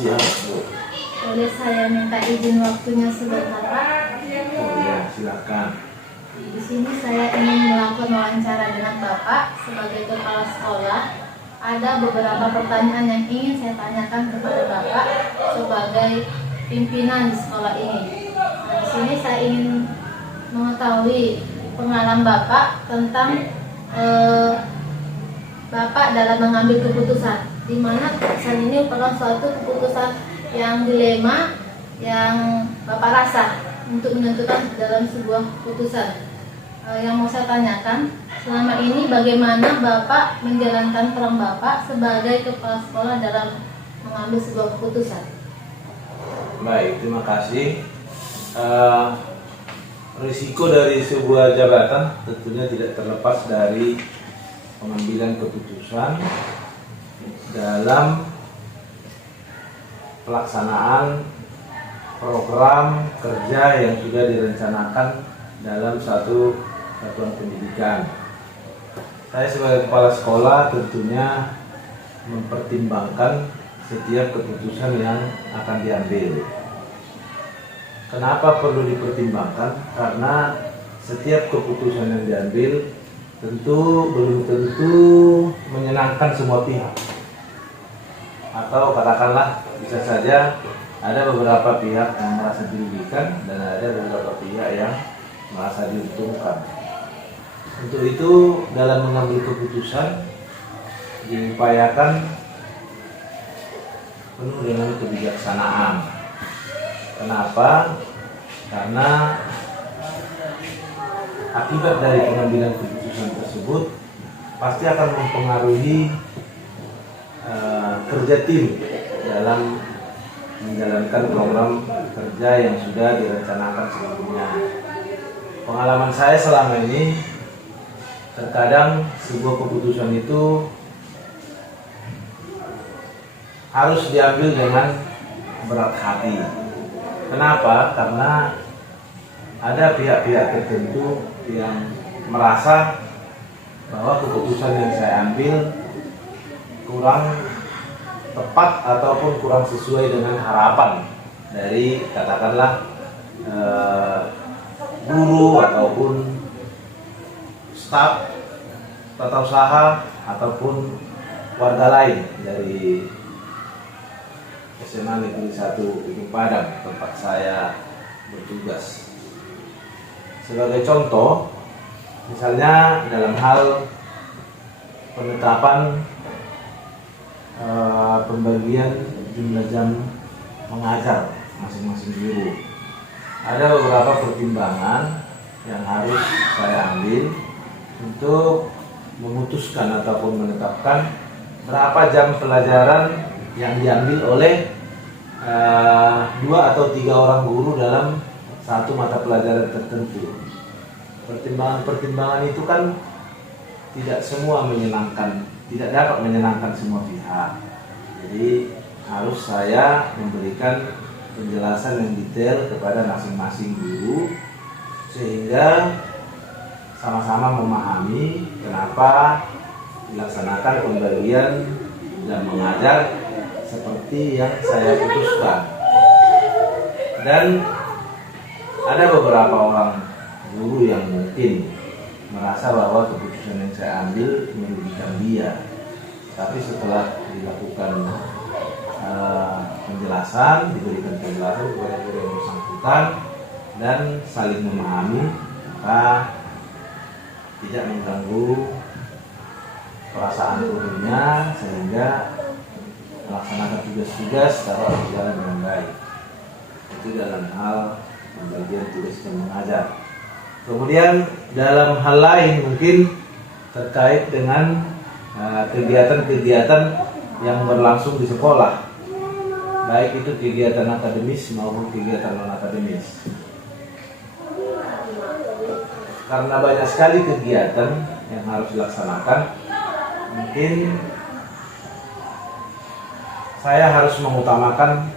Siap, Bu. Boleh saya minta izin waktunya sebentar, Pak? Oh ya, silakan. Di sini saya ingin melakukan wawancara dengan Bapak sebagai kepala sekolah. Ada beberapa pertanyaan yang ingin saya tanyakan kepada Bapak sebagai pimpinan di sekolah ini. Di sini saya ingin mengetahui pengalaman Bapak tentang Bapak dalam mengambil keputusan, di mana keputusan ini adalah suatu keputusan yang dilema yang Bapak rasa untuk menentukan dalam sebuah keputusan. Yang mau saya tanyakan, selama ini bagaimana Bapak menjalankan peran Bapak sebagai kepala sekolah dalam mengambil sebuah keputusan? Baik, terima kasih. Risiko dari sebuah jabatan tentunya tidak terlepas dari pengambilan keputusan dalam pelaksanaan program kerja yang sudah direncanakan dalam satu satuan pendidikan. Saya sebagai kepala sekolah tentunya mempertimbangkan setiap keputusan yang akan diambil. Kenapa perlu dipertimbangkan? Karena setiap keputusan yang diambil belum tentu menyenangkan semua pihak. Atau katakanlah bisa saja ada beberapa pihak yang merasa dirugikan dan ada beberapa pihak yang merasa diuntungkan. Untuk itu dalam mengambil keputusan diupayakan penuh dengan kebijaksanaan. Kenapa? Karena akibat dari pengambilan keputusan tersebut pasti akan mempengaruhi kerja tim dalam menjalankan program kerja yang sudah direncanakan sebelumnya. Pengalaman saya selama ini, terkadang sebuah keputusan itu harus diambil dengan berat hati. Kenapa? Karena ada pihak-pihak tertentu yang merasa bahwa keputusan yang saya ambil kurang tepat ataupun kurang sesuai dengan harapan dari katakanlah guru ataupun staf tata usaha ataupun warga lain dari SMA Negeri 1 Ujung Padang tempat saya bertugas. Sebagai contoh, misalnya dalam hal penetapan pembagian jumlah jam mengajar masing-masing guru, ada beberapa pertimbangan yang harus saya ambil untuk memutuskan ataupun menetapkan berapa jam pelajaran yang diambil oleh 2 atau 3 orang guru dalam satu mata pelajaran tertentu. Pertimbangan-pertimbangan itu kan tidak semua menyenangkan, tidak dapat menyenangkan semua pihak. Jadi harus saya memberikan penjelasan yang detail kepada masing-masing guru sehingga sama-sama memahami kenapa dilaksanakan pembagian jam mengajar seperti yang saya putuskan. Dan ada beberapa orang guru yang mungkin merasa bahwa keputusan yang saya ambil merugikan dia. Tapi setelah dilakukan penjelasan, diberikan penjelasan kepada guru yang bersangkutan dan saling memahami, maka tidak mengganggu perasaan gurunya sehingga melaksanakan tugas-tugas dapat berjalan dengan baik. Itu dalam hal pembagian tugas yang mengajar. Kemudian dalam hal lain mungkin terkait dengan kegiatan-kegiatan yang berlangsung di sekolah, baik itu kegiatan akademis maupun kegiatan non akademis. Karena banyak sekali kegiatan yang harus dilaksanakan, mungkin saya harus mengutamakan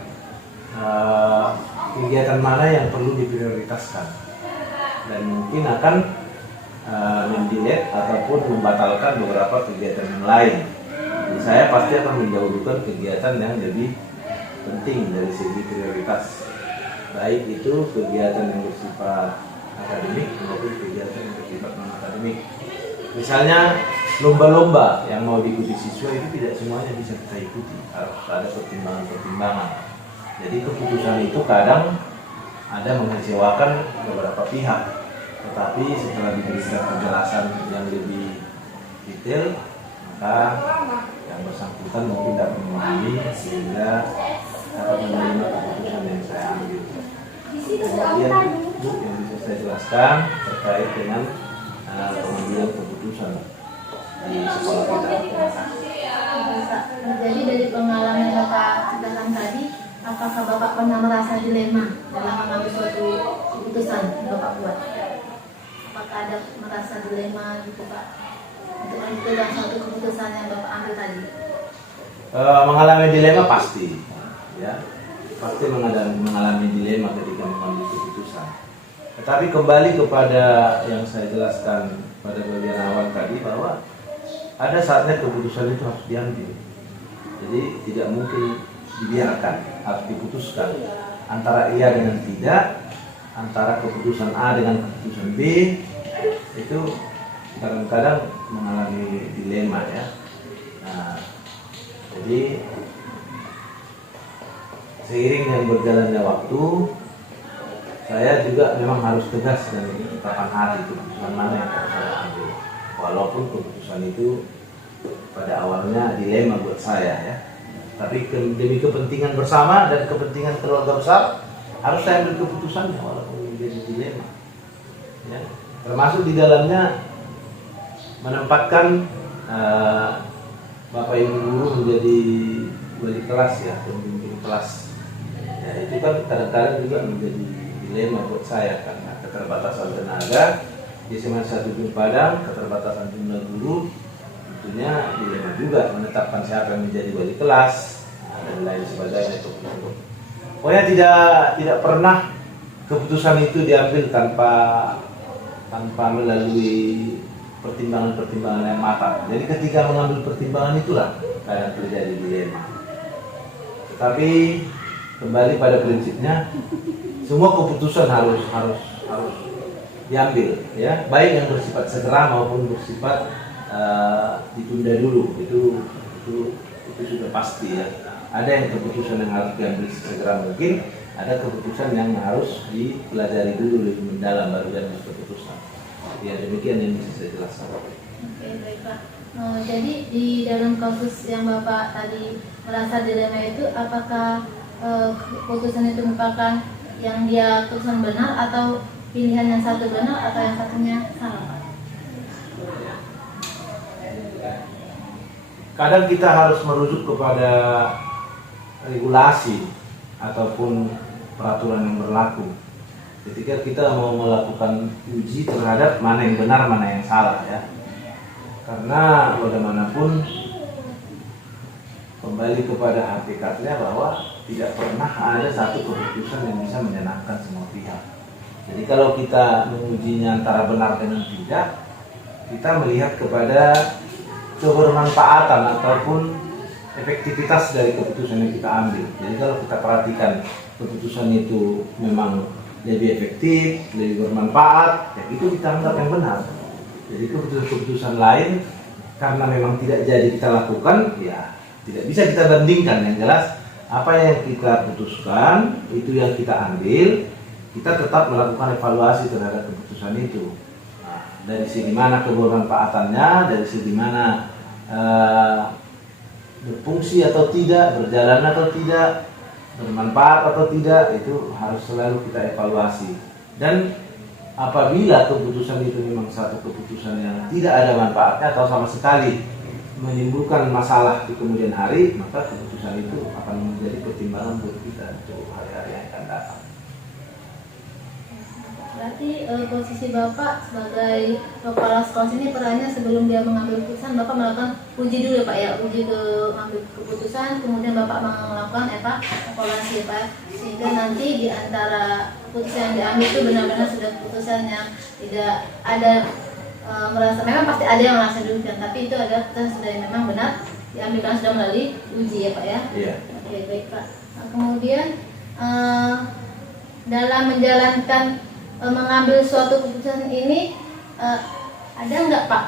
kegiatan mana yang perlu diprioritaskan dan mungkin akan mendelete ataupun membatalkan beberapa kegiatan yang lain. Jadi saya pasti akan mendahulukan kegiatan yang lebih penting dari segi prioritas, baik itu kegiatan yang bersifat akademik maupun kegiatan yang bersifat non akademik. Misalnya lomba-lomba yang mau diikuti siswa itu tidak semuanya bisa kita ikuti, harus ada pertimbangan-pertimbangan. Jadi keputusan itu kadang ada mengecewakan beberapa pihak, tetapi setelah diberikan penjelasan yang lebih detail, maka yang bersangkutan mungkin dapat memahami sehingga dapat menerima keputusan yang saya ambil. Kemudian yang bisa saya jelaskan terkait dengan pengambilan keputusan di sekolah kita. Jadi dari pengalaman yang Bapak ceritakan tadi, apakah Bapak pernah merasa dilema dalam mengambil suatu keputusan yang Bapak buat? Apakah ada merasa dilema gitu Pak untuk menentukan dalam suatu keputusan yang Bapak ambil tadi? Mengalami dilema pasti, ya, pasti mengalami dilema ketika mengambil keputusan. Tetapi kembali kepada yang saya jelaskan pada bagian awal tadi, bahwa ada saatnya keputusan itu harus diambil. Jadi tidak mungkin dibiarkan, harus diputuskan antara iya dengan tidak, antara keputusan A dengan keputusan B. Itu kadang-kadang mengalami dilema, ya. Nah, jadi seiring dengan berjalannya waktu, saya juga memang harus tegas dan kapan hati keputusan mana yang harus saya ambil. Walaupun keputusan itu pada awalnya dilema buat saya, ya. Tapi demi kepentingan bersama dan kepentingan keluarga besar, harus saya ambil keputusannya walaupun menjadi dilema, ya. Termasuk di dalamnya menempatkan Bapak Ibu guru menjadi wali kelas, ya, pembimbing kelas. Ya, itu kan kadang-kadang juga menjadi dilema buat saya karena keterbatasan tenaga di SMA 1 Gunung Padang, keterbatasan jumlah guru, tentunya dilema juga menetapkan siapa yang menjadi wali kelas dan lain sebagainya. Pokoknya tidak pernah keputusan itu diambil tanpa melalui pertimbangan-pertimbangan yang matang. Jadi ketika mengambil pertimbangan itulah kadang terjadi dilema. Tetapi kembali pada prinsipnya, semua keputusan harus diambil, ya, baik yang bersifat segera maupun bersifat ditunda dulu. Itu sudah pasti, ya. Ada yang keputusan yang harus diambil segera mungkin, ada keputusan yang harus dipelajari dulu lebih mendalam baru diambil keputusan. Ya, demikian yang bisa saya jelaskan. Oke, baik Pak. Jadi di dalam kasus yang Bapak tadi merasa dilema itu, apakah keputusan itu merupakan yang dia keputusan benar atau pilihan yang satu benar atau yang satunya salah, Pak? Kadang kita harus merujuk kepada regulasi ataupun peraturan yang berlaku ketika kita mau melakukan uji terhadap mana yang benar, mana yang salah, ya. Karena bagaimanapun kembali kepada hakikatnya bahwa tidak pernah ada satu keputusan yang bisa menyenangkan semua pihak. Jadi kalau kita mengujinya antara benar dengan tidak, kita melihat kepada kebermanfaatan ataupun efektivitas dari keputusan yang kita ambil. Jadi kalau kita perhatikan keputusan itu memang lebih efektif, lebih bermanfaat, ya itu kita anggap yang benar. Jadi keputusan-keputusan lain karena memang tidak jadi kita lakukan, ya tidak bisa kita bandingkan. Yang jelas apa yang kita putuskan, itu yang kita ambil, kita tetap melakukan evaluasi terhadap keputusan itu. Nah, dari segi mana kebermanfaatannya, dari segi mana berfungsi atau tidak, berjalan atau tidak, bermanfaat atau tidak, itu harus selalu kita evaluasi. Dan apabila keputusan itu memang satu keputusan yang tidak ada manfaatnya atau sama sekali menimbulkan masalah di kemudian hari, maka keputusan itu akan menjadi pertimbangan buat kita untuk hari-hari yang akan datang. Berarti posisi Bapak sebagai kepala sekolah ini perannya sebelum dia mengambil keputusan, Bapak melakukan uji dulu, Pak, ya, uji ke mengambil keputusan, kemudian Bapak melakukan evaluasi, Pak, sehingga nanti di antara keputusan yang diambil itu benar-benar sudah keputusan yang tidak ada merasa, memang pasti ada yang merasa dirugikan, tapi itu adalah keputusan sudah memang benar diambil karena sudah melalui uji, ya Pak, ya. Iya. Oke, baik Pak. Nah, kemudian dalam menjalankan mengambil suatu keputusan ini ada nggak Pak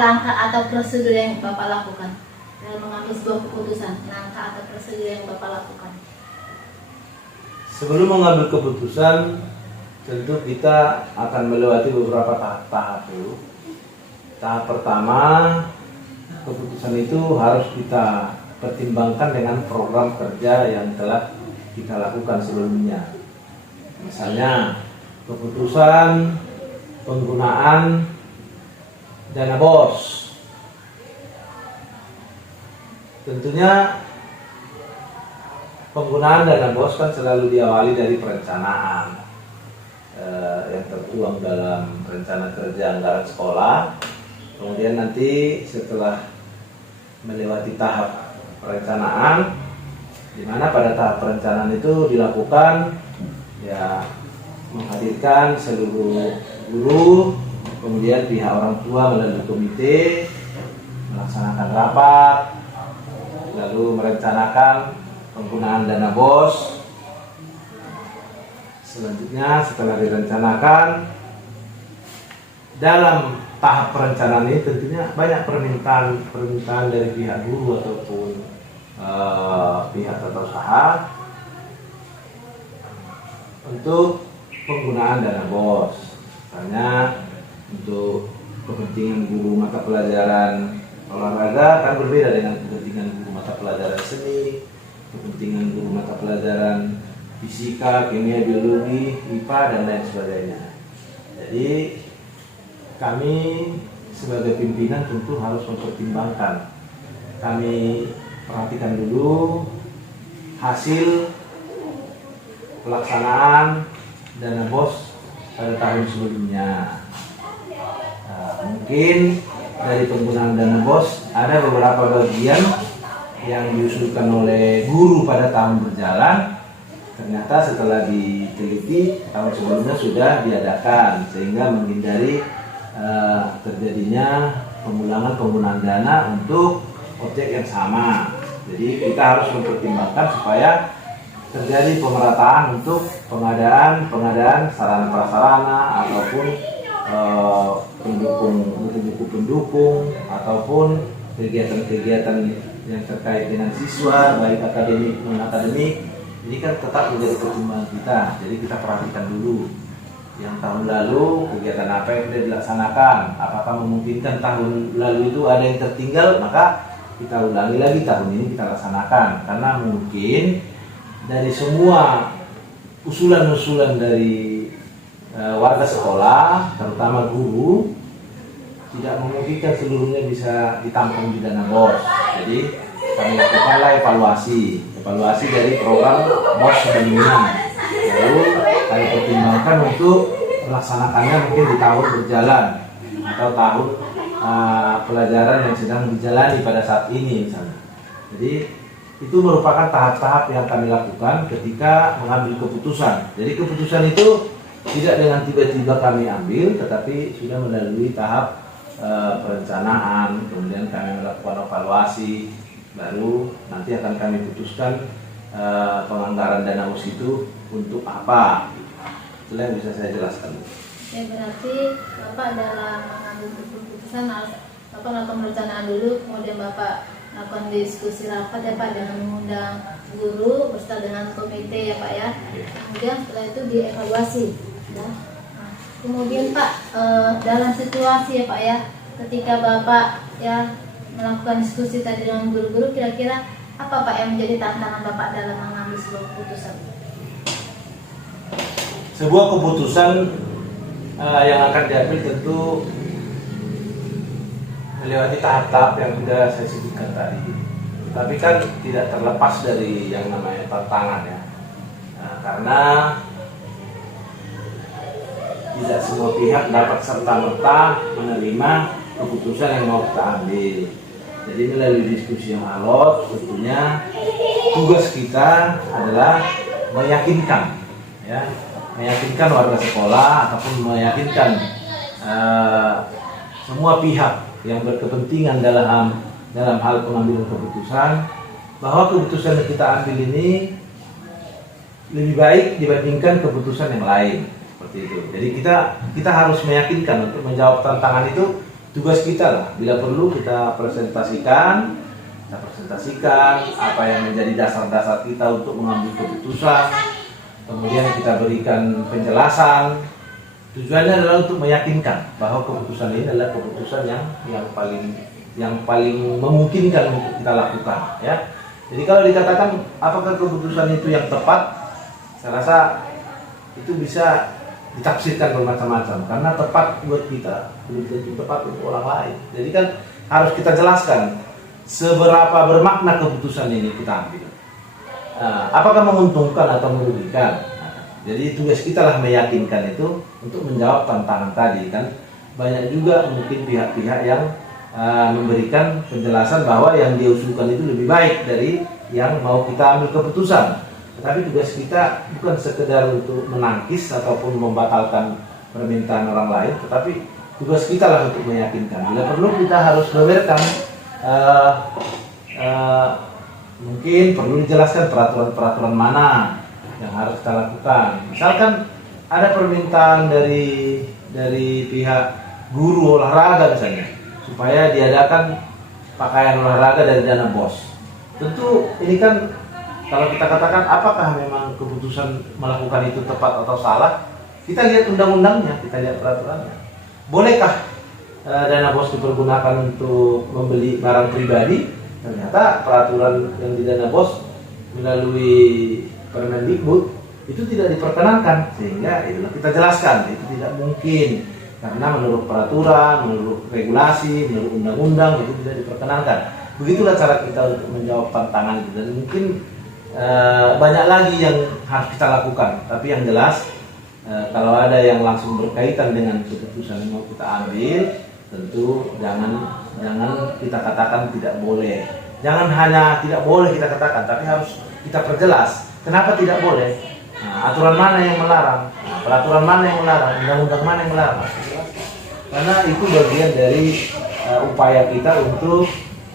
langkah atau prosedur yang Bapak lakukan dalam mengambil sebuah keputusan, langkah atau prosedur yang Bapak lakukan? Sebelum mengambil keputusan, tentu kita akan melewati beberapa tahap dulu. Tahap pertama, keputusan itu harus kita pertimbangkan dengan program kerja yang telah kita lakukan sebelumnya. Misalnya, keputusan penggunaan dana BOS. Tentunya penggunaan dana BOS kan selalu diawali dari perencanaan yang tertuang dalam rencana kerja anggaran sekolah. Kemudian nanti setelah melewati tahap perencanaan, di mana pada tahap perencanaan itu dilakukan ya menghadirkan seluruh guru, kemudian pihak orang tua melalui komite melaksanakan rapat, lalu merencanakan penggunaan dana BOS. Selanjutnya setelah direncanakan, dalam tahap perencanaan ini tentunya banyak permintaan dari pihak guru ataupun pihak tata usaha untuk penggunaan dana BOS. Misalnya untuk kepentingan guru mata pelajaran olahraga kan berbeda dengan kepentingan guru mata pelajaran seni, kepentingan guru mata pelajaran fisika, kimia, biologi, IPA dan lain sebagainya. Jadi kami sebagai pimpinan tentu harus mempertimbangkan. Kami perhatikan dulu hasil pelaksanaan dana BOS pada tahun sebelumnya. Mungkin dari penggunaan dana BOS ada beberapa bagian yang diusulkan oleh guru pada tahun berjalan, ternyata setelah diteliti tahun sebelumnya sudah diadakan, sehingga menghindari terjadinya pengulangan penggunaan dana untuk objek yang sama. Jadi kita harus mempertimbangkan supaya terjadi pemerataan untuk pengadaan sarana prasarana ataupun pendukung ataupun kegiatan-kegiatan yang terkait dengan siswa baik akademik non akademik. Ini kan tetap menjadi pertimbangan kita. Jadi kita perhatikan dulu yang tahun lalu kegiatan apa yang sudah dilaksanakan, apakah memungkinkan tahun lalu itu ada yang tertinggal, maka kita ulangi lagi tahun ini kita laksanakan. Karena mungkin dari semua usulan-usulan dari warga sekolah, terutama guru, tidak memungkinkan seluruhnya bisa ditampung di dana BOS. Jadi kami lakukanlah evaluasi dari program BOS sebelumnya. Lalu kami pertimbangkan untuk melaksanakannya mungkin di tahun berjalan atau tahun pelajaran yang sedang dijalani pada saat ini misalnya. Jadi itu merupakan tahap-tahap yang kami lakukan ketika mengambil keputusan. Jadi keputusan itu tidak dengan tiba-tiba kami ambil, tetapi sudah melalui tahap perencanaan, kemudian kami melakukan evaluasi, baru nanti akan kami putuskan penganggaran dana BOS itu untuk apa. Itulah yang bisa saya jelaskan. Ya, berarti Bapak dalam mengambil keputusan harus Bapak melakukan perencanaan dulu, kemudian Bapak melakukan diskusi rapat ya Pak dengan mengundang guru beserta dengan komite ya Pak ya. Kemudian setelah itu dievaluasi. Ya. Nah, kemudian Pak dalam situasi ya Pak ya, ketika Bapak ya melakukan diskusi tadi dengan guru-guru, kira-kira apa Pak yang menjadi tantangan Bapak dalam mengambil sebuah keputusan? Sebuah keputusan yang akan diambil tentu melewati tahap-tahap yang sudah saya sebutkan tadi. Tapi kan tidak terlepas dari yang namanya tantangan ya. Nah, karena tidak semua pihak dapat serta-merta menerima keputusan yang mau kita ambil. Jadi melalui diskusi yang alot, tentunya tugas kita adalah meyakinkan, ya, meyakinkan warga sekolah ataupun meyakinkan semua pihak yang berkepentingan dalam hal pengambilan keputusan bahwa keputusan yang kita ambil ini lebih baik dibandingkan keputusan yang lain, seperti itu. Jadi kita harus meyakinkan untuk menjawab tantangan itu tugas kita lah. Bila perlu kita presentasikan apa yang menjadi dasar-dasar kita untuk mengambil keputusan. Kemudian kita berikan penjelasan. Tujuannya adalah untuk meyakinkan bahwa keputusan ini adalah keputusan yang paling memungkinkan untuk kita lakukan, ya. Jadi kalau dikatakan apakah keputusan itu yang tepat, saya rasa itu bisa ditafsirkan bermacam-macam, karena tepat buat kita belum tentu tepat untuk orang lain. Jadi kan harus kita jelaskan seberapa bermakna keputusan ini kita ambil. Apakah menguntungkan atau merugikan? Jadi tugas kita lah meyakinkan itu untuk menjawab tantangan tadi kan. Banyak juga mungkin pihak-pihak yang memberikan penjelasan bahwa yang diusulkan itu lebih baik dari yang mau kita ambil keputusan. Tetapi tugas kita bukan sekedar untuk menangkis ataupun membatalkan permintaan orang lain, tetapi tugas kita lah untuk meyakinkan. Bila perlu kita harus beberkan, mungkin perlu dijelaskan peraturan-peraturan mana yang harus kita lakukan. Misalkan ada permintaan dari pihak guru olahraga misalnya, supaya diadakan pakaian olahraga dari dana BOS. Tentu ini kan kalau kita katakan apakah memang keputusan melakukan itu tepat atau salah, kita lihat undang-undangnya, kita lihat peraturannya. Bolehkah dana BOS dipergunakan untuk membeli barang pribadi? Ternyata peraturan yang di dana BOS melalui Permendikbud itu tidak diperkenankan, sehingga itulah kita jelaskan itu tidak mungkin. Karena menurut peraturan, menurut regulasi, menurut undang-undang itu tidak diperkenankan. Begitulah cara kita untuk menjawab tantangan itu. Dan mungkin banyak lagi yang harus kita lakukan. Tapi yang jelas, kalau ada yang langsung berkaitan dengan keputusan yang mau kita ambil, tentu jangan kita katakan tidak boleh. Jangan hanya tidak boleh kita katakan, tapi harus kita perjelas. Kenapa tidak boleh? Aturan mana yang melarang? Peraturan mana yang melarang? Undang-undang mana yang melarang? Karena itu bagian dari upaya kita untuk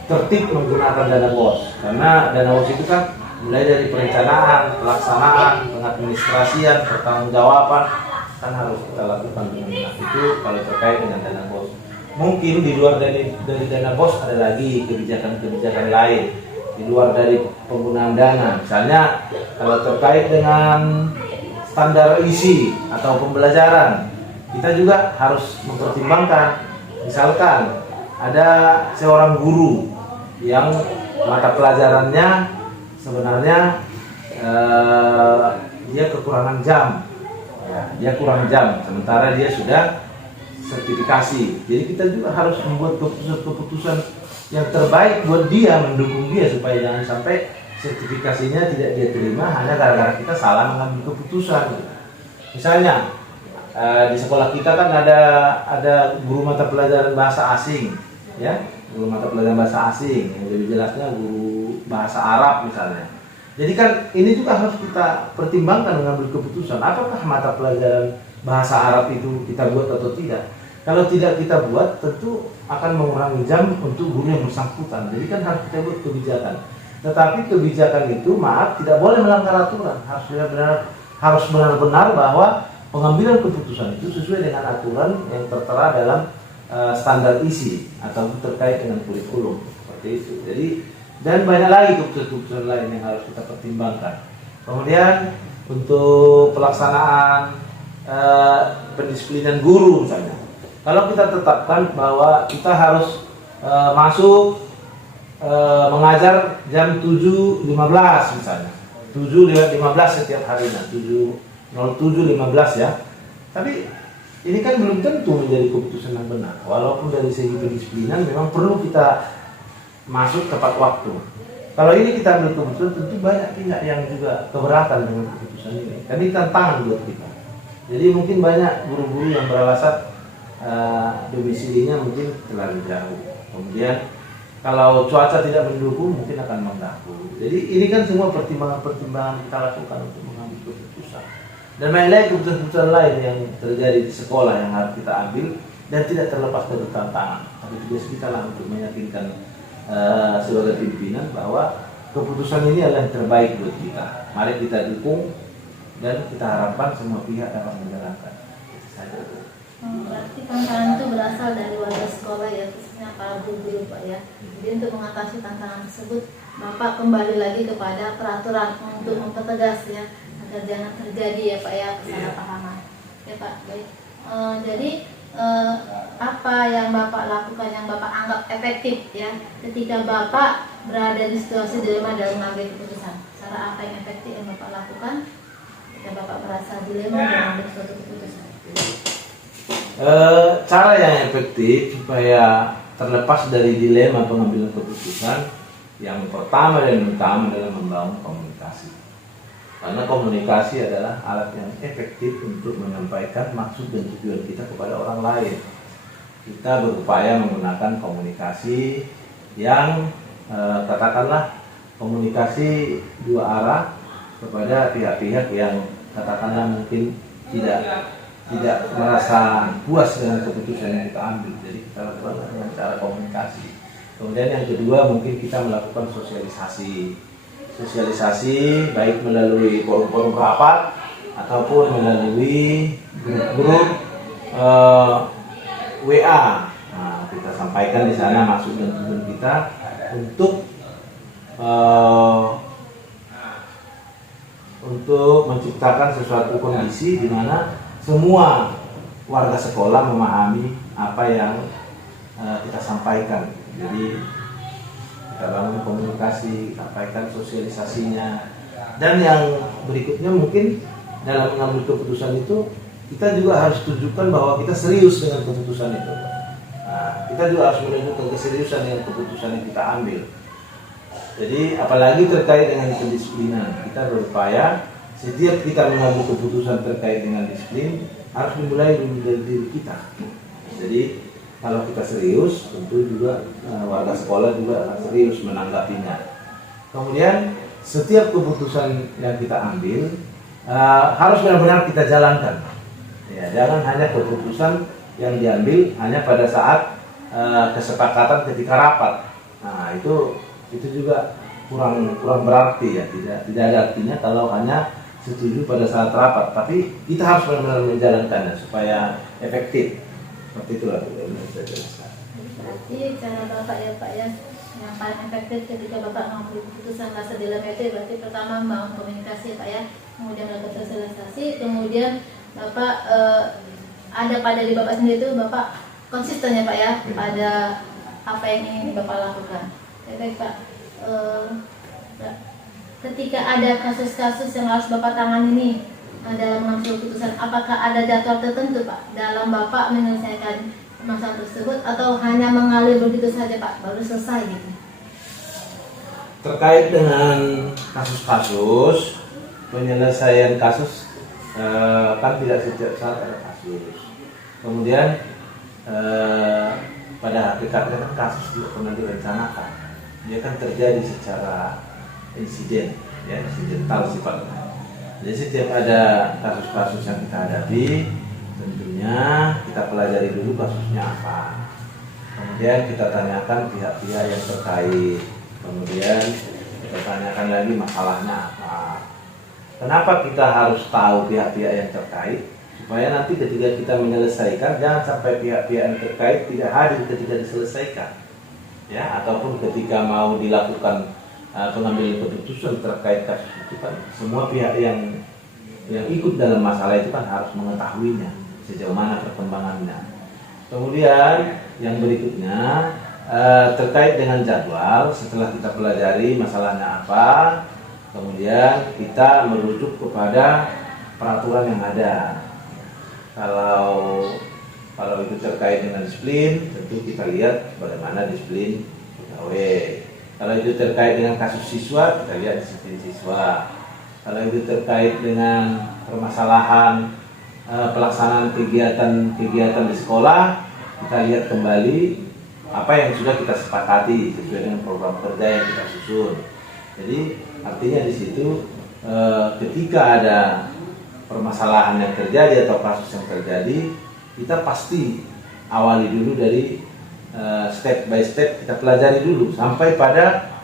tertib menggunakan dana BOS. Karena dana BOS itu kan mulai dari perencanaan, pelaksanaan, pengadministrasian, pertanggungjawaban kan harus kita lakukan dengan benar. Itu kalau terkait dengan dana BOS. Mungkin di luar dari dana BOS ada lagi kebijakan-kebijakan lain di luar dari penggunaan dana. Misalnya kalau terkait dengan standar isi atau pembelajaran, kita juga harus mempertimbangkan. Misalkan ada seorang guru yang mata pelajarannya sebenarnya dia kekurangan jam, dia kurang jam, sementara dia sudah sertifikasi. Jadi kita juga harus membuat keputusan yang terbaik buat dia, mendukung dia supaya jangan sampai sertifikasinya tidak dia terima hanya gara-gara kita salah mengambil keputusan. Misalnya di sekolah kita kan ada guru mata pelajaran bahasa asing, ya, guru mata pelajaran bahasa asing, yang lebih jelasnya guru bahasa Arab misalnya. Jadi kan ini juga harus kita pertimbangkan mengambil keputusan. Apakah mata pelajaran bahasa Arab itu kita buat atau tidak? Kalau tidak kita buat, tentu akan mengurangi jam untuk guru yang bersangkutan. Jadi kan harus kita buat kebijakan. Tetapi kebijakan itu, maaf, tidak boleh melanggar aturan. Harus benar-benar bahwa pengambilan keputusan itu sesuai dengan aturan yang tertera dalam standar isi atau terkait dengan kurikulum. Seperti itu. Jadi dan banyak lagi keputusan-keputusan lain yang harus kita pertimbangkan. Kemudian untuk pelaksanaan pendisiplinan guru misalnya. Kalau kita tetapkan bahwa kita harus masuk mengajar jam 7.15 misalnya, 7.15 setiap harinya, 7.07.15 ya. Tapi ini kan belum tentu menjadi keputusan yang benar. Walaupun dari segi pendisiplinan memang perlu kita masuk tepat waktu. Kalau ini kita ambil keputusan, tentu banyak pihak yang juga keberatan dengan keputusan ini. Kan ini tantangan buat kita. Jadi mungkin banyak guru-guru yang beralasan domisilinya mungkin terlalu jauh. Kemudian kalau cuaca tidak mendukung mungkin akan mengganggu. Jadi ini kan semua pertimbangan-pertimbangan kita lakukan untuk mengambil keputusan. Dan lain-lain keputusan lain yang terjadi di sekolah yang harus kita ambil dan tidak terlepas dari tantangan. Tapi tugas kita lah untuk meyakinkan sebagai pimpinan bahwa keputusan ini adalah yang terbaik buat kita. Mari kita dukung dan kita harapkan semua pihak dapat menjalankan. Itu saja. Berarti tantangan itu berasal dari warga sekolah ya, khususnya para guru-guru Pak ya. Jadi untuk mengatasi tantangan tersebut, Bapak kembali lagi kepada peraturan untuk mempertegas ya, agar jangan terjadi ya Pak ya kesalahpahaman. Ya Pak, baik. Jadi apa yang Bapak lakukan yang Bapak anggap efektif ya ketika Bapak berada di situasi dilema dalam mengambil keputusan? Cara apa yang efektif yang Bapak lakukan ketika Bapak merasa dilema dalam mengambil suatu keputusan? Cara yang efektif supaya terlepas dari dilema pengambilan keputusan, yang pertama dan utama adalah membangun komunikasi. Karena komunikasi adalah alat yang efektif untuk menyampaikan maksud dan tujuan kita kepada orang lain. Kita berupaya menggunakan komunikasi yang katakanlah komunikasi dua arah kepada pihak-pihak yang katakanlah mungkin tidak merasa puas dengan keputusan yang kita ambil. Jadi kita lakukan dengan cara komunikasi. Kemudian yang kedua mungkin kita melakukan sosialisasi baik melalui forum-forum rapat ataupun melalui grup-grup WA. Nah, kita sampaikan di sana maksud dan tujuan kita untuk menciptakan sesuatu kondisi di mana semua warga sekolah memahami apa yang kita sampaikan. Jadi kita bangun komunikasi, sampaikan sosialisasinya. Dan yang berikutnya mungkin dalam mengambil keputusan itu kita juga harus tunjukkan bahwa kita serius dengan keputusan itu. Nah, kita juga harus menunjukkan keseriusan dengan keputusan yang kita ambil. Jadi apalagi terkait dengan kedisiplinan, kita berupaya setiap kita mengambil keputusan terkait dengan disiplin harus dimulai dari diri kita. Jadi kalau kita serius, tentu juga warga sekolah juga akan serius menanggapinya. Kemudian setiap keputusan yang kita ambil harus benar-benar kita jalankan. Ya, jangan hanya keputusan yang diambil hanya pada saat kesepakatan ketika rapat. Nah, itu juga kurang berarti ya. Tidak ada artinya kalau hanya setuju pada saat rapat, tapi kita harus benar-benar menjalankannya supaya efektif. Seperti itulah yang saya jelaskan. Berarti cara Bapak ya Pak ya, yang paling efektif ketika Bapak mengambil keputusan masa dilema itu berarti pertama membangun komunikasi ya Pak ya, kemudian melakukan sosialisasi, kemudian Bapak ada pada diri Bapak sendiri itu Bapak konsisten ya Pak ya pada apa yang ingin Bapak lakukan. Ya, baik Pak. Ketika ada kasus-kasus yang harus Bapak tangani ini dalam mengambil keputusan, apakah ada jadwal tertentu Pak dalam Bapak menyelesaikan masalah tersebut atau hanya mengalir begitu saja Pak baru selesai gitu? Terkait dengan kasus-kasus, penyelesaian kasus kan tidak setiap saat ada kasus. Kemudian pada hakikatnya kan kasus tidak pernah direncanakan, dia kan terjadi secara insiden, ya insidental sifatnya. Jadi setiap ada kasus-kasus yang kita hadapi, tentunya kita pelajari dulu kasusnya apa. Kemudian kita tanyakan pihak-pihak yang terkait. Kemudian kita tanyakan lagi masalahnya apa. Kenapa kita harus tahu pihak-pihak yang terkait? Supaya nanti ketika kita menyelesaikan, jangan sampai pihak-pihak yang terkait tidak hadir ketika diselesaikan. Ya, ataupun ketika mau dilakukan pengambilan keputusan terkait kasus itu kan semua pihak yang ikut dalam masalah itu kan harus mengetahuinya sejauh mana perkembangannya. Kemudian yang berikutnya terkait dengan jadwal, setelah kita pelajari masalahnya apa, kemudian kita merujuk kepada peraturan yang ada. Kalau itu terkait dengan disiplin, tentu kita lihat bagaimana disiplin pegawai. Kalau itu terkait dengan kasus siswa, kita lihat disiplin siswa. Kalau itu terkait dengan permasalahan pelaksanaan kegiatan di sekolah, kita lihat kembali apa yang sudah kita sepakati sesuai dengan program kerja yang kita susun. Jadi artinya di situ ketika ada permasalahan yang terjadi atau kasus yang terjadi, kita pasti awali dulu dari step by step, kita pelajari dulu sampai pada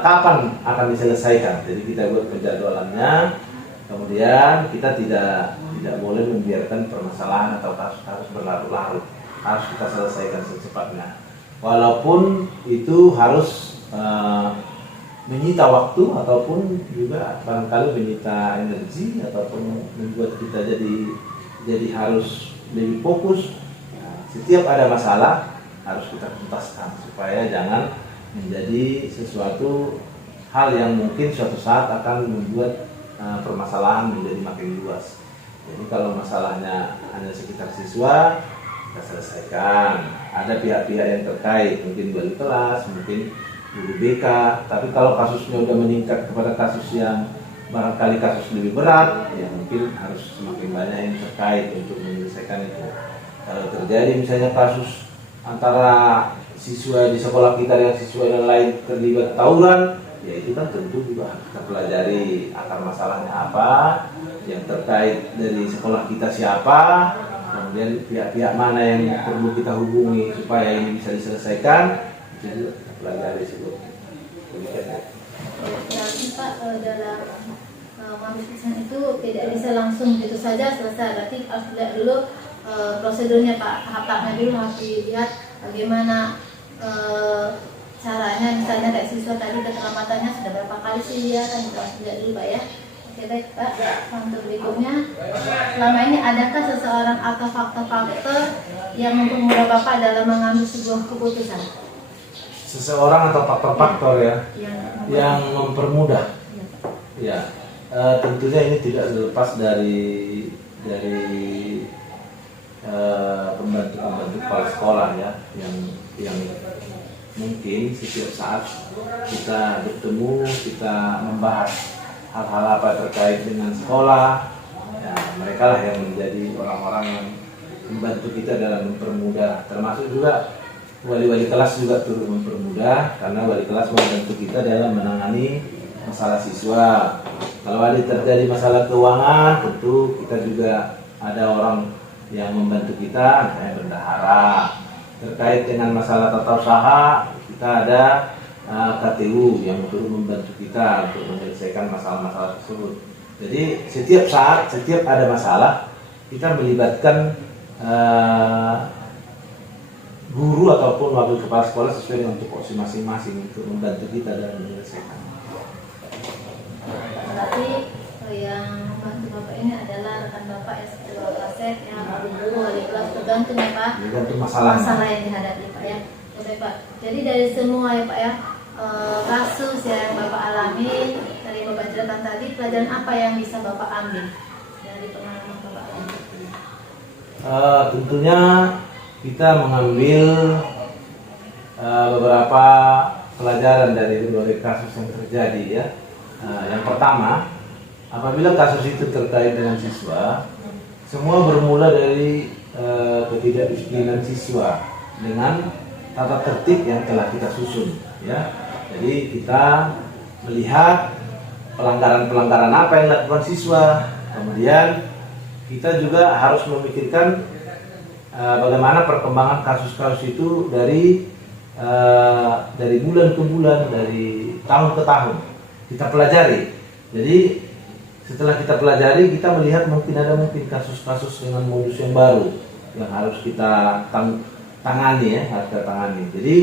kapan akan diselesaikan. Jadi kita buat penjadwalannya. Kemudian kita tidak boleh membiarkan permasalahan atau kasus-kasus berlarut-larut. Harus kita selesaikan secepatnya. Walaupun itu harus menyita waktu ataupun juga barangkali menyita energi ataupun membuat kita jadi harus lebih fokus. Nah, setiap ada masalah harus kita tuntaskan supaya jangan menjadi sesuatu hal yang mungkin suatu saat akan membuat permasalahan menjadi makin luas. Jadi kalau masalahnya hanya sekitar siswa, kita selesaikan. Ada pihak-pihak yang terkait, mungkin wali kelas, mungkin guru BK. Tapi kalau kasusnya sudah meningkat kepada kasus yang barangkali kasus lebih berat, ya mungkin harus semakin banyak yang terkait untuk menyelesaikan itu. Kalau terjadi misalnya kasus antara siswa di sekolah kita dengan siswa yang lain terlibat tawuran, ya itu kan tentu juga harus kita pelajari akar masalahnya apa, yang terkait dari sekolah kita siapa, kemudian pihak-pihak mana yang perlu kita hubungi supaya ini bisa diselesaikan, itu juga kita pelajari sebelumnya. Berarti Pak, dalam mengambil keputusan itu tidak bisa langsung gitu saja selesai. Berarti harus lihat dulu prosedurnya Pak, tahap-tahapnya dulu harus dilihat bagaimana caranya. Misalnya kayak siswa tadi keselamatannya sudah berapa kali sih dia kan, itu harus dilihat dulu Pak ya. Oke baik Pak, untuk berikutnya, selama ini adakah seseorang atau faktor-faktor yang mempermudah Bapak dalam mengambil sebuah keputusan? Seseorang atau faktor-faktor ya yang mempermudah. Ya, tentunya ini tidak terlepas dari pembantu-pembantu kepala sekolah ya, yang mungkin setiap saat kita bertemu, kita membahas hal-hal apa terkait dengan sekolah, ya, mereka lah yang menjadi orang-orang yang membantu kita dalam mempermudah, termasuk juga wali-wali kelas juga turut mempermudah, karena wali kelas membantu kita dalam menangani masalah siswa. Kalau ada terjadi masalah keuangan, tentu kita juga ada orang yang membantu kita, misalnya bendahara. Terkait dengan masalah tata usaha, kita ada KTU yang turut membantu kita untuk menyelesaikan masalah-masalah tersebut. Jadi setiap saat, setiap ada masalah, kita melibatkan guru ataupun wakil kepala sekolah sesuai dengan tupoksi masing-masing untuk membantu kita dalam menyelesaikan. Berarti yang membantu Bapak ini adalah rekan Bapak ya, seperti Bapak Kasep, yang guru, wali kelas, tergantung ya Pak, tergantung masalah yang dihadapi Pak ya. Oke Pak, jadi dari semua ya Pak ya, kasus yang Bapak alami, dari Bapak ceritakan tadi, pelajaran apa yang bisa Bapak ambil dari pengalaman Bapak alami? Tentunya kita mengambil beberapa pelajaran dari berbagai kasus yang terjadi ya. Yang pertama, apabila kasus itu terkait dengan siswa, semua bermula dari ketidakdisiplinan siswa dengan tata tertib yang telah kita susun ya. Jadi kita melihat pelanggaran-pelanggaran apa yang dilakukan siswa, kemudian kita juga harus memikirkan bagaimana perkembangan kasus-kasus itu dari bulan ke bulan, dari tahun ke tahun kita pelajari. Jadi setelah kita pelajari, kita melihat mungkin ada kasus-kasus dengan modus yang baru yang harus kita tangani ya, harus kita tangani. Jadi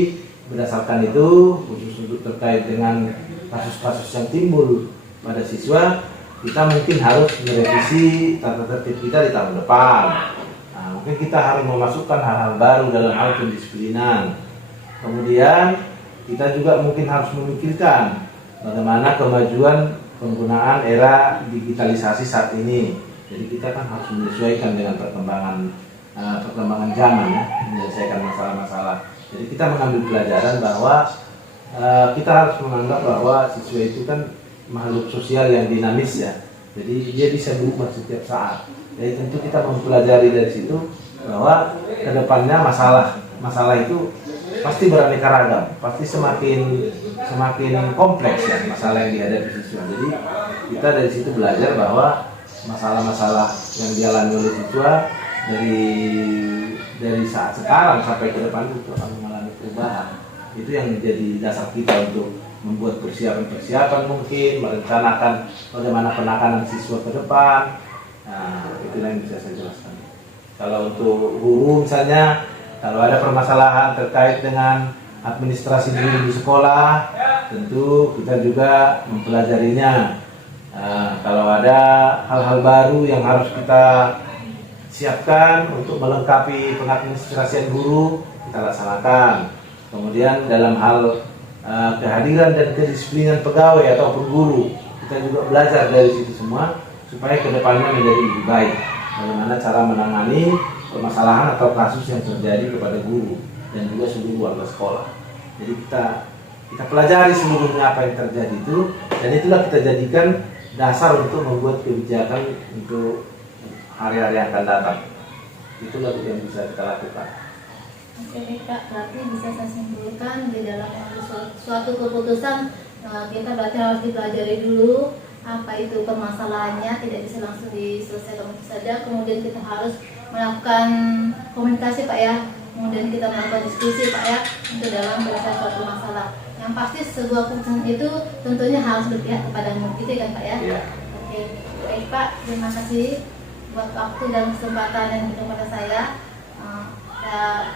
berdasarkan itu, khusus untuk terkait dengan kasus-kasus yang timbul pada siswa, kita mungkin harus merevisi tata tertib kita di tahun depan. Nah, mungkin kita harus memasukkan hal-hal baru dalam hal pendisiplinan. Kemudian kita juga mungkin harus memikirkan bagaimana kemajuan penggunaan era digitalisasi saat ini. Jadi kita kan harus menyesuaikan dengan perkembangan zaman ya, menyelesaikan masalah-masalah. Jadi kita mengambil pelajaran bahwa kita harus menganggap bahwa siswa itu kan makhluk sosial yang dinamis ya. Jadi dia bisa berubah setiap saat. Jadi tentu kita mempelajari dari situ bahwa kedepannya masalah itu pasti beraneka ragam, pasti semakin kompleks ya masalah yang dihadapi siswa. Jadi kita dari situ belajar bahwa masalah-masalah yang dialami oleh siswa dari saat sekarang sampai ke depan itu akan mengalami perubahan. Itu yang menjadi dasar kita untuk membuat persiapan-persiapan mungkin, merencanakan bagaimana penanganan siswa ke depan. Nah, itulah yang bisa saya jelaskan. Kalau untuk guru misalnya, kalau ada permasalahan terkait dengan administrasi guru di sekolah, tentu kita juga mempelajarinya. Kalau ada hal-hal baru yang harus kita siapkan untuk melengkapi pengadministrasian guru, kita laksanakan. Kemudian dalam hal kehadiran dan kedisiplinan pegawai ataupun guru, kita juga belajar dari situ semua supaya kedepannya menjadi lebih baik. Bagaimana cara menangani permasalahan atau kasus yang terjadi kepada guru dan juga seluruh warga sekolah. Jadi kita pelajari seluruhnya apa yang terjadi itu, dan itulah kita jadikan dasar untuk membuat kebijakan untuk hari-hari yang akan datang. Itulah yang bisa kita lakukan. Oke Kak, berarti bisa saya simpulkan di dalam suatu keputusan kita berarti harus dipelajari dulu apa itu permasalahannya, tidak bisa langsung diselesaikan begitu saja. Kemudian kita harus melakukan komunikasi Pak ya, kemudian kita melakukan diskusi Pak ya untuk dalam menyelesaikan suatu masalah. Yang pasti sebuah keputusan itu tentunya harus berpihak kepada murid gitu kan Pak ya. Iya. Oke, baik Pak, terima kasih buat waktu dan kesempatan yang diberikan kepada saya. Saya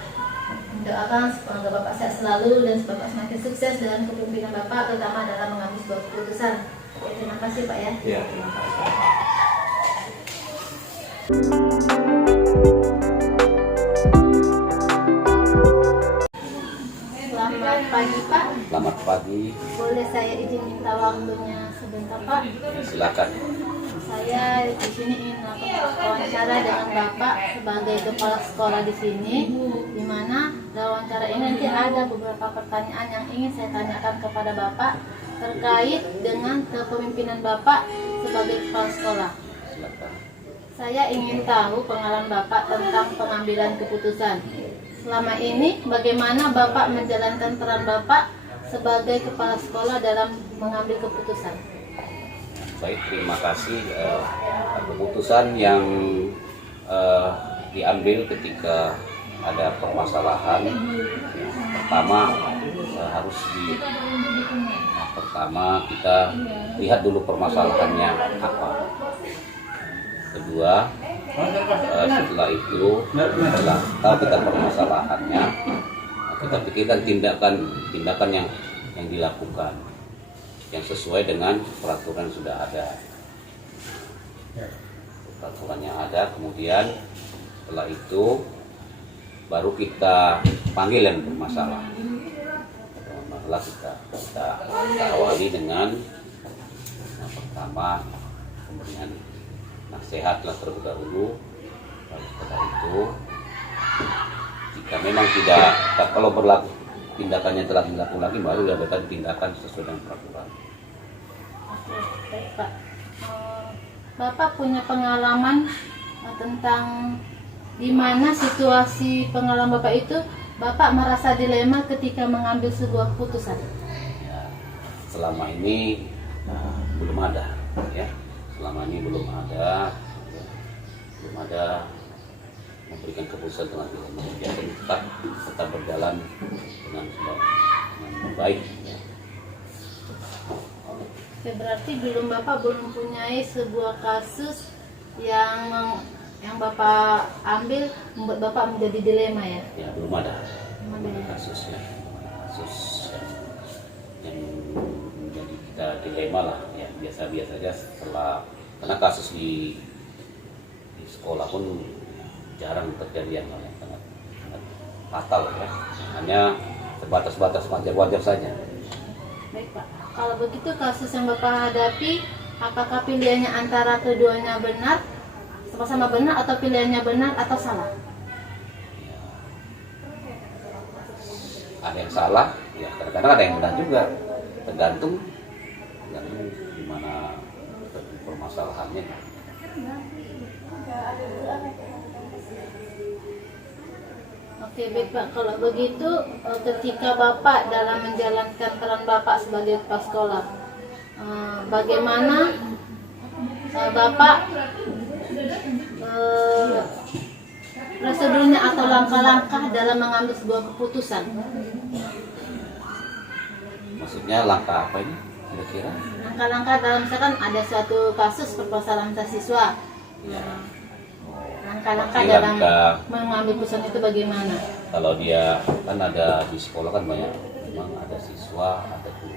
mendoakan semoga Bapak sehat selalu dan Bapak semakin sukses dalam kepemimpinan Bapak, terutama dalam mengambil sebuah keputusan. Oke, terima kasih Pak ya. Iya, terima kasih. Selamat pagi Pak. Selamat pagi. Boleh saya izin minta waktunya sebentar Pak? Silakan. Saya di sini ingin melakukan wawancara dengan Bapak sebagai kepala sekolah di sini, di mana dalam wawancara ini nanti ada beberapa pertanyaan yang ingin saya tanyakan kepada Bapak terkait dengan kepemimpinan Bapak sebagai kepala sekolah. Silakan. Saya ingin tahu pengalaman Bapak tentang pengambilan keputusan. Selama ini bagaimana Bapak menjalankan peran Bapak sebagai kepala sekolah dalam mengambil keputusan? Baik, terima kasih. Keputusan yang diambil ketika ada permasalahan, pertama kita lihat dulu permasalahannya apa. Kedua, setelah itu setelah tahu kita permasalahannya, kita pikirkan tindakan yang dilakukan yang sesuai dengan peraturan yang sudah ada. Peraturan yang ada, kemudian setelah itu baru kita panggil yang bermasalah. Masalah kita awali dengan yang pertama pemberian nasihat terlebih dahulu. Lalu setelah itu, jika memang kalau berlaku tindakannya telah dilakukan lagi, baru dilakukan tindakan sesuai dengan peraturan. Oke, baik Pak. Bapak punya pengalaman tentang di mana situasi pengalaman Bapak itu Bapak merasa dilema ketika mengambil sebuah keputusan? Ya, selama ini belum ada, ya. Selama ini belum ada memberikan keputusan dengan dilema. Biasanya tetap berjalan dengan baik. Ya. Oke, berarti Bapak belum mempunyai sebuah kasus yang Bapak ambil membuat Bapak menjadi dilema ya? Ya, belum ada kasus yang menjadi kita dilema lah. Ya, biasa-biasa saja karena kasus di sekolah pun jarang terjadi yang sangat fatal ya. Hanya sebatas wajar-wajar saja. Baik Pak, kalau begitu kasus yang Bapak hadapi, apakah pilihannya antara keduanya benar, sama-sama benar, atau pilihannya benar atau salah? Ya, ada yang salah, ya kadang-kadang ada yang benar juga, tergantung gimana permasalahannya. Oke baik Pak, kalau begitu ketika Bapak dalam menjalankan peran Bapak sebagai kepala sekolah, bagaimana Bapak prosedurnya atau langkah-langkah dalam mengambil sebuah keputusan? Maksudnya langkah apa ini kira-kira? Langkah-langkah dalam misalkan ada suatu kasus permasalahan siswa. Ya. Langkah-langkah Jadi dalam langkah- mengambil keputusan itu bagaimana? Kalau dia kan ada di sekolah kan banyak, memang ada siswa, ada guru.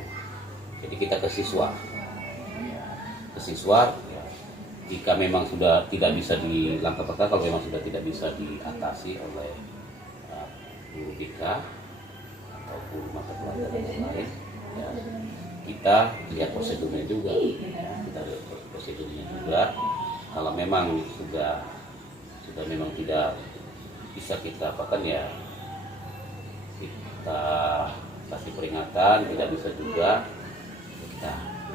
Jadi kita ke siswa, ya, jika memang sudah tidak bisa di langkah pertama, kalau memang sudah tidak bisa diatasi oleh guru BK atau guru mata pelajaran yang lain, ya, kita lihat prosedurnya juga, Kalau memang sudah memang tidak bisa kita apakan, ya kita kasih peringatan, tidak bisa juga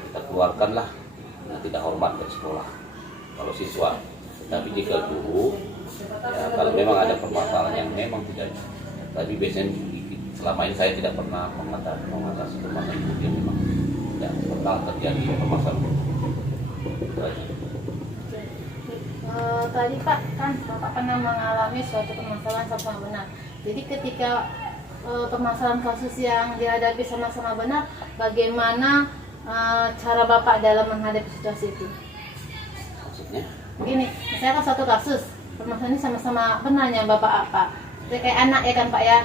kita keluarkan lah, tidak hormat dari sekolah kalau siswa. Tapi jika guru, ya kalau memang ada permasalahan yang memang tidak, tapi biasanya selama ini saya tidak pernah mengatasi permasalahan itu, yang memang tidak pernah terjadi permasalahan itu aja. Tadi Pak, kan Bapak pernah mengalami suatu permasalahan sama benar. Jadi ketika permasalahan kasus yang dihadapi sama-sama benar, bagaimana cara Bapak dalam menghadapi situasi itu? Maksudnya? Begini, misalnya kan suatu kasus, permasalahan ini sama-sama benarnya Bapak apa? Seperti kayak anak ya kan Pak ya,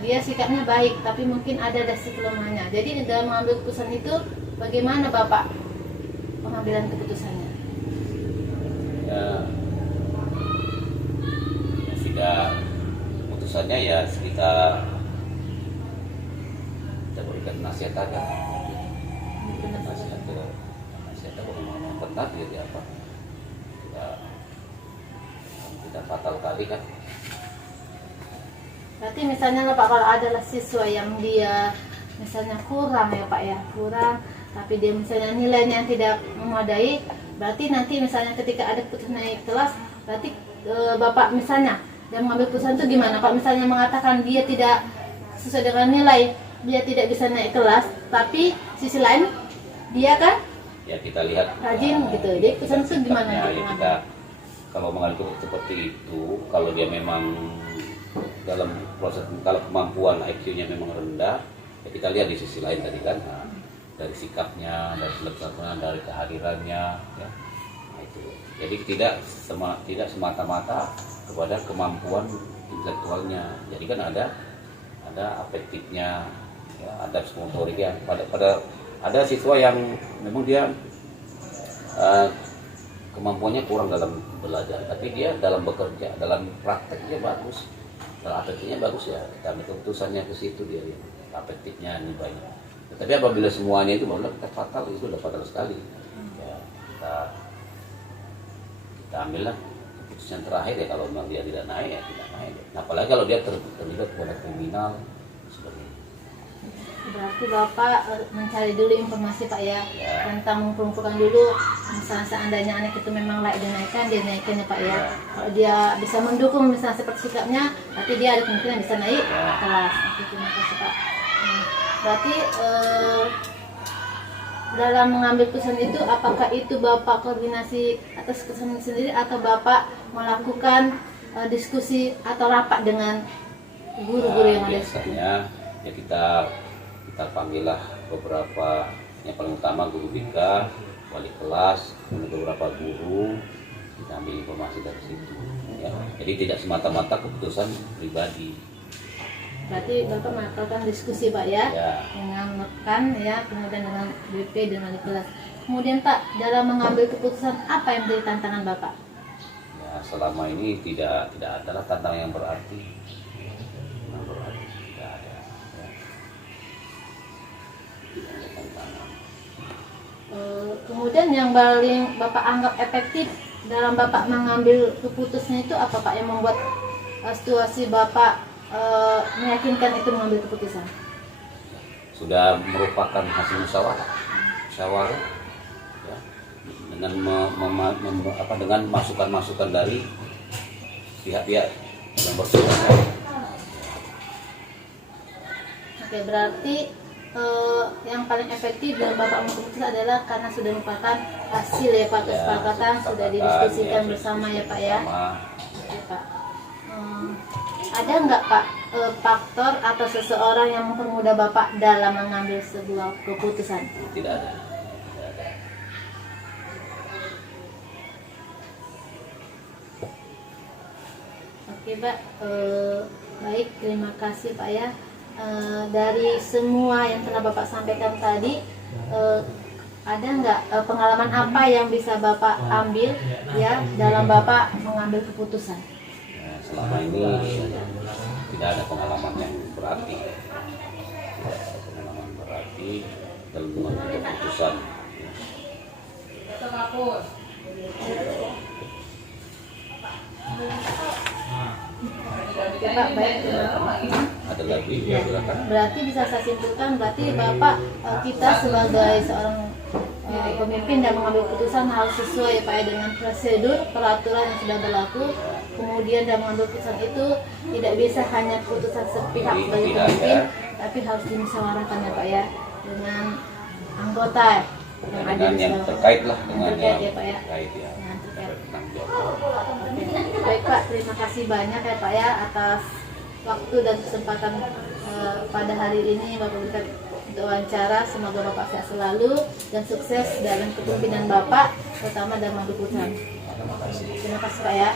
dia sikapnya baik, tapi mungkin ada dasi kelemahannya. Jadi dalam mengambil keputusan itu, bagaimana Bapak pengambilan keputusannya? Ya, sudah putusannya ya kita berikan nasihat aja, nasihat apa memang benar gitu apa, tidak fatal kali kan. Berarti misalnya Pak, kalau adalah siswa yang dia misalnya kurang ya Pak ya, kurang, tapi dia misalnya nilainya tidak memadai, berarti nanti misalnya ketika ada keputusan naik kelas, berarti Bapak misalnya yang mengambil keputusan itu gimana Pak? Misalnya mengatakan dia tidak sesuai dengan nilai, dia tidak bisa naik kelas, tapi sisi lain dia kan ya kita lihat rajin gitu. Jadi keputusan itu gimana? Ya, kita kalau mengalami seperti itu, kalau dia memang dalam proses, kalau kemampuan IQ-nya memang rendah, ya kita lihat di sisi lain tadi kan, dari sikapnya, dari kelelahan, dari kehadirannya, ya. Nah, itu. Jadi tidak semata-mata kepada kemampuan intelektualnya. Jadi kan ada afektifnya, ya, ada motoriknya. Pada ada siswa yang memang dia kemampuannya kurang dalam belajar, tapi dia dalam bekerja, dalam prakteknya bagus, dalam afektifnya bagus, ya kita ambil keputusannya ke situ, dia afektifnya ini banyak. Tapi apabila semuanya itu baru kita fatal, itu sudah fatal sekali. Ya, kita ambillah keputusan terakhir, ya kalau memang dia tidak naik, ya tidak naik. Nah, apalagi kalau dia terlibat pada kriminal seperti itu. Berarti Bapak mencari dulu informasi Pak ya, tentang mengumpulkan dulu, misalnya seandainya anak itu memang layak dinaikkan, dia naikkan ya Pak ya. Kalau dia bisa mendukung misalnya seperti sikapnya, berarti dia ada kemungkinan bisa naik kelas. Terima kasih Pak. Berarti dalam mengambil keputusan itu, apakah itu Bapak koordinasi atas keputusan sendiri atau Bapak melakukan diskusi atau rapat dengan guru-guru yang ada? Biasanya ya kita panggillah beberapa, yang paling utama guru BK, wali kelas, beberapa guru, kita ambil informasi dari situ. Ya. Jadi tidak semata-mata keputusan pribadi. Berarti Bapak melakukan diskusi Pak ya, dengan rekan ya, kemudian dengan BP dan wali kelas. Kemudian Pak, dalam mengambil keputusan apa yang menjadi tantangan Bapak? Ya, selama ini tidak adalah tantangan yang berarti. Tidak ada. Ya. Tidak ada tantangan. Kemudian yang paling Bapak anggap efektif dalam Bapak mengambil keputusan itu apa Pak, yang membuat situasi Bapak meyakinkan itu mengambil keputusan? Sudah merupakan hasil musyawarah, ya, dengan dengan masukan-masukan dari pihak-pihak yang bersangkutan. Oke, berarti yang paling efektif dalam Bapak mengambil keputusan adalah karena sudah merupakan hasil ya Pak, kesepakatan, sudah didiskusikan bersama ya Pak ya. Oke Pak. Ada nggak Pak faktor atau seseorang yang mempermudah Bapak dalam mengambil sebuah keputusan? Tidak ada. Tidak ada. Oke Pak, baik, terima kasih Pak ya. Dari semua yang telah Bapak sampaikan tadi, ada nggak pengalaman apa yang bisa Bapak ambil ya dalam Bapak mengambil keputusan? Nah, selama ini tidak ada pengalaman yang berarti. Tidak ada pengalaman berarti dalam mengambil keputusan. Oke Pak, baik. Ada lagi? Ya, Silakan. berarti bisa saya simpulkan berarti Bapak kita sebagai seorang pemimpin dan mengambil keputusan harus sesuai ya Pak ya, dengan prosedur peraturan yang sudah berlaku. Kemudian dalam mengambil keputusan itu tidak bisa hanya keputusan sepihak sebagai Tidak pemimpin, ada. tapi harus dimusyawarahkan ya Pak ya dengan anggota yang ada Dengan di yang dalam- terkait lah dengan terkait yang ya Pak ya. terkait ya. Dengan terkait. Bertanggung jawab. Baik Pak, terima kasih banyak ya Pak ya atas waktu dan kesempatan pada hari ini Bapak berikan untuk wawancara. Semoga Bapak sehat selalu dan sukses dalam kepemimpinan Bapak, terutama dalam mengambil keputusan. Terima kasih Pak ya.